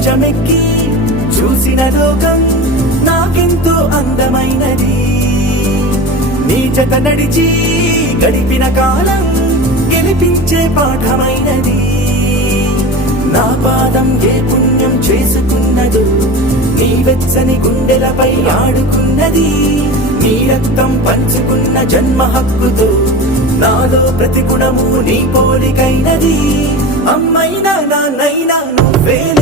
భుజమెక్కి చూసిన లోకం నాకెంతో అందమైనది. నీ జత నడిచి గడిపిన కాలం గెలిపించే పాఠమైనది. నా పాదం ఏ పుణ్యం చేసుకున్నదో నీ వెచ్చని గుండెలపై ఆడుకున్నది. నీ రక్తం పంచుకున్న జన్మ హక్కుతో నాలో ప్రతి గుణము నీ పోలికైనది. అమ్మైనా నాన్నైనా నువ్వే.